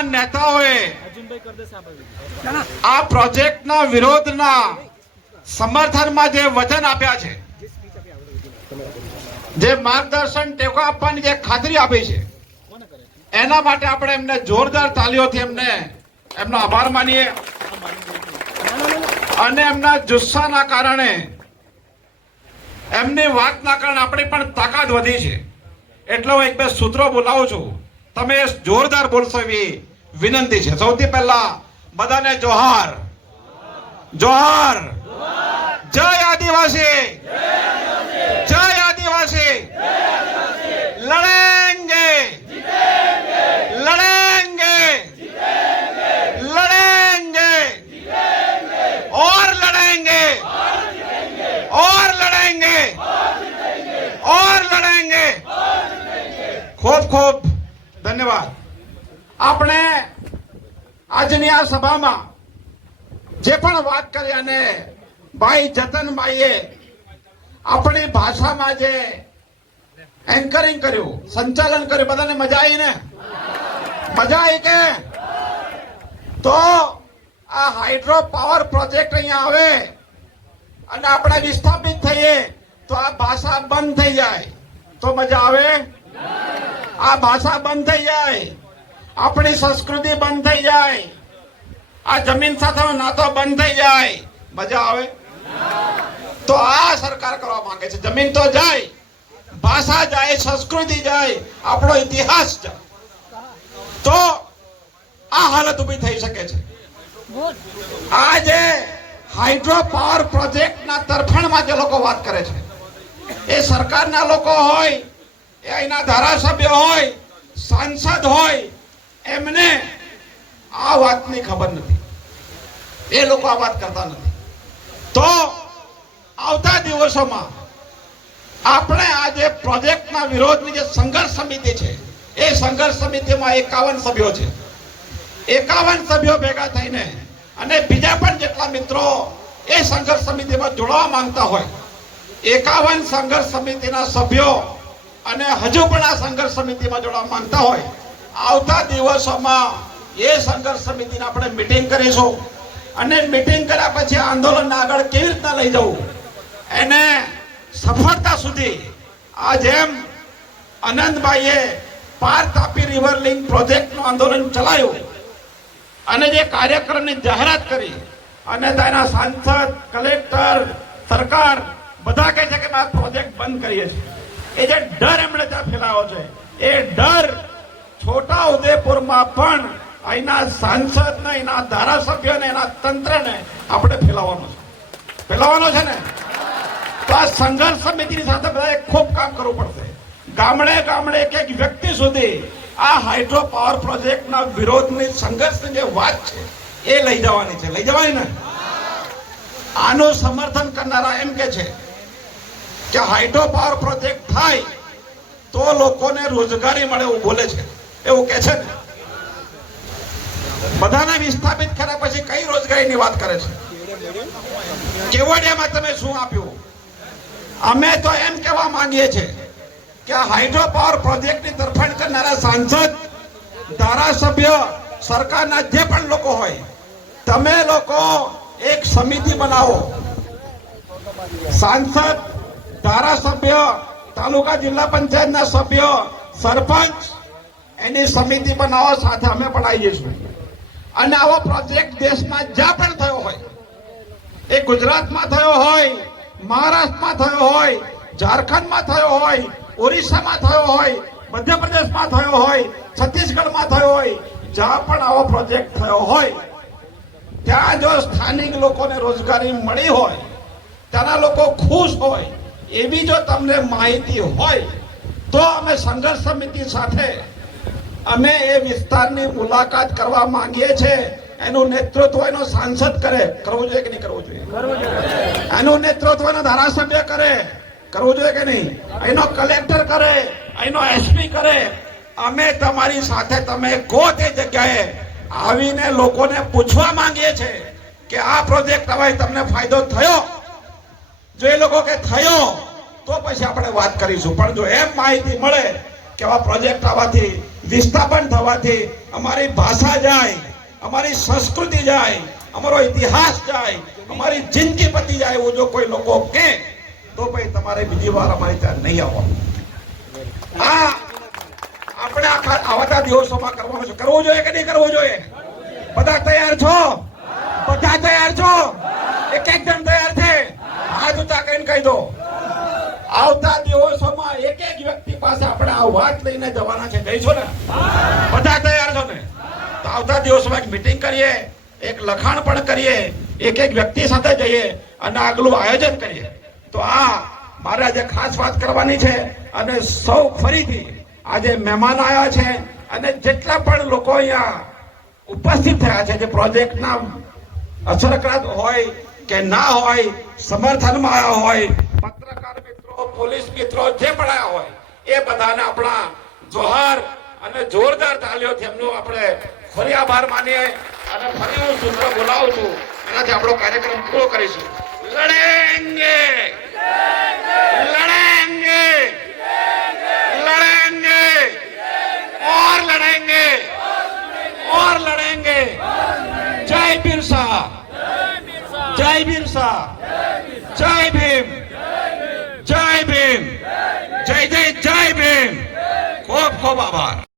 તમામ નેતાઓએ આ પ્રોજેક્ટના વિરોધના સમર્થનમાં જે વચન આપ્યા છે જે માર્ગદર્શન ટેકો આપવાની જે ખાતરી આપી છે એના માટે આપણે એમને જોરદાર તાલીઓથી એમને એમનો આભાર માનીએ. અને એમના જુસ્સાના કારણે એમની વાતના કારણે આપણી પણ તાકાત વધી છે. એટલે હું એક બે સૂત્રો બોલાવું છું. તમે જોરદાર બોલશો એવી विनंती है सौ पहला बदा ने जोहार। जोहार। जय आदिवासी। जय आदिवासी। लड़ेंगे। लड़ेंगे। लड़ेंगे। और लड़ेंगे। और लड़ेंगे। और लड़ेंगे। खूब खूब। धन्यवाद। આપણે આજની આ સભામાં જે પણ વાત કરી અને ભાઈ જતનભાઈએ આપણી ભાષામાં જે એન્કરિંગ કર્યું, સંચાલન કર્યું, બધાને મજા આવી ને? મજા આવી કે? તો આ હાઇડ્રો પાવર પ્રોજેક્ટ અહીંયા આવે અને આપણે વિસ્થાપિત થઈએ તો આ ભાષા બંધ થઈ જાય. તો મજા આવે? આ ભાષા બંધ થઈ જાય. આપણી સંસ્કૃતિ બંધ થઈ જાય. આ જમીન સાથે નાતો બંધ થઈ જાય. મજા આવે? તો આ સરકાર કરવા માંગે છે. જમીન તો જાય. ભાષા જાય, સંસ્કૃતિ જાય, આપણો ઇતિહાસ જાય. તો આ હાલત ઊભી થઈ શકે છે. આજે હાઇડ્રો પાવર પ્રોજેક્ટના તરફેણમાં જે લોકો વાત કરે છે, એ સરકારના લોકો હોય, એ અહીંના ધારાસભ્ય હોય, સાંસદ હોય એમને આ વાતની ખબર નથી. એ લોકો આ વાત કરતા નથી. તો આવતા દિવસોમાં આપણે આ જે પ્રોજેક્ટના વિરોધની જે સંઘર્ષ સમિતિ છે, એ સંઘર્ષ સમિતિમાં એકાવન સભ્યો છે. એકાવન સભ્યો ભેગા થઈને અને બીજા પણ જેટલા મિત્રો એ સંઘર્ષ સમિતિમાં જોડાવા માંગતા હોય, એકાવન સંઘર્ષ સમિતિના સભ્યો અને હજુ પણ આ સંઘર્ષ સમિતિમાં જોડાવા માંગતા હોય આવતા દિવસોમાં એ સંઘર્ષ સમિતિને આપણે મિટિંગ કરીશું. અને મિટિંગ કર્યા પછી આંદોલન આગળ કેવી રીતના લઈ જવું? એને સફળતા સુધી આ જેમ આનંદભાઈએ પાર તાપી રિવર લિંક પ્રોજેક્ટનું આંદોલન ચલાવ્યું. અને જે કાર્યક્રમની જાહેરાત કરી, અને તેના સાંસદ, કલેક્ટર, સરકાર બધા કહે છે કે આ પ્રોજેક્ટ બંધ કરીએ છીએ. એ જે ડર એમણે ત્યાં ફેલાવ્યો છે, એ ડર છોટા ઉદેપુરમાં પણ અહીંના સાંસદને અહીંના ધારાસભ્યોને, એના તંત્રને આપણે ફેલાવવાનો છે. ફેલાવવાનો છે ને? તો આ સંઘર્ષ સમિતિની સાથે બધાએ ખૂબ કામ કરવું પડશે. ગામડે ગામડે એક એક વ્યક્તિ સુધી આ હાઇડ્રો પાવર પ્રોજેક્ટના વિરોધની સંઘર્ષની જે વાત છે, એ લઈ જવાની છે. લઈ જવાની ને? આનું સમર્થન કરનારા એમ કે છે કે હાઇડ્રો પાવર પ્રોજેક્ટ થાય તો લોકોને રોજગારી મળે એવું બોલે છે. એવું કે છે ને? બધાને વિસ્થાપિત કર્યા પછી કઈ રોજગારીની વાત કરે છે? કેવડિયામાં તમે શું આપ્યું? અમે તો એમ કહેવા માંગીએ છીએ કે હાઇડ્રો પાવર પ્રોજેક્ટની તરફેણ કરનારા સાંસદ, ધારાસભ્ય, સરકારના જે પણ લોકો હોય, તમે લોકો એક સમિતિ બનાવો. સાંસદ, ધારાસભ્ય, તાલુકા જિલ્લા પંચાયતના સભ્ય, સરપંચ એની સમિતિ બનાવો સાથે અમે પણ છીએ. અને આવો પ્રોજેક્ટ દેશમાં જ્યાં પણ થયો હોય, એ ગુજરાતમાં થયો હોય, મહારાષ્ટ્રમાં થયો હોય, ઝારખંડમાં થયો હોય, ઓરિસ્સામાં થયો હોય, મધ્યપ્રદેશમાં થયો હોય, છત્તીસગઢમાં થયો હોય, જ્યાં પણ આવો પ્રોજેક્ટ થયો હોય, ત્યાં જો સ્થાનિક લોકોને રોજગારી મળી હોય, ત્યાંના લોકો ખુશ હોય, એવી જો તમને માહિતી હોય, તો અમે સંઘર્ષ સમિતિ સાથે અમે એ વિસ્તારની મુલાકાત કરવા માંગીએ છીએ. એનું નેતૃત્વ એનો સાંસદ કરે. કરવું જોઈએ કે નહીં કરવું જોઈએ? એનું નેતૃત્વ એનો ધારાસભ્ય કરે. કરવું જોઈએ કે નહીં? એનો કલેક્ટર કરે. એનો એસપી કરે. અમે તમારી સાથે તમે કહો તે જગ્યાએ આવીને લોકોને પૂછવા માંગીએ છીએ કે આ પ્રોજેક્ટ હવે તમને ફાયદો થયો? જો એ લોકો કે થયો તો પછી આપણે વાત કરીશું. પણ જો એમ માહિતી મળે કે આવા પ્રોજેક્ટ આવવાથી, વિસ્થાપન થવાથી અમારી ભાષા જાય, અમારી સંસ્કૃતિ જાય, અમારો ઇતિહાસ જાય, અમારી જિંદગી પતી જાય એવું જો કોઈ લોકો કે, તો ભાઈ તમારે બીજી વાર અમારી ત્યાં નહીં આવવાનું. આ આપણે આખા આવતા દિવસોમાં કરવાનું છે. કરવું જોઈએ કે નહીં કરવું જોઈએ? બધા તૈયાર છો? બધા તૈયાર છો? એક એક જણ તૈયાર છે? હાથ ઉતા કરીને કહી દો. આવતા દિવસોમાં એક એક વ્યક્તિ પાસે આપણે આ વાત લઈને જવાના છે. જઈશું ને? બધા તૈયાર છો ને? તો આવતા દિવસમાં એક મિટિંગ કરીએ, એક લખાણ પણ કરીએ, એક એક વ્યક્તિ સાથે જઈએ અને આગલું આયોજન કરીએ. તો આ મારે આજે ખાસ વાત કરવાની છે અને સૌ ફરીથી આજે મહેમાન આવ્યા છે અને જેટલા પણ લોકો અહીંયા ઉપસ્થિત થયા છે, જે પ્રોજેક્ટના અસરકારક હોય કે ના હોય, સમર્થનમાં આવ્યા હોય પોલીસ મિત્રો જે પણ હોય, એ બધાને આપણા જોહર અને જોરદાર તાલીઓ એમનું આપણે ફરી આભાર માનીએ અને ફરી હું સૂત્ર બોલાવું છું. એનાથી આપણો કાર્યક્રમ પૂરો કરીશું. લડેંગે! લડેંગે! લડેંગે! ઓર લડેંગે! ઓર લડેંગે! જય બિરસા! જય બિરસા! જય ભીમ! অভাব আবার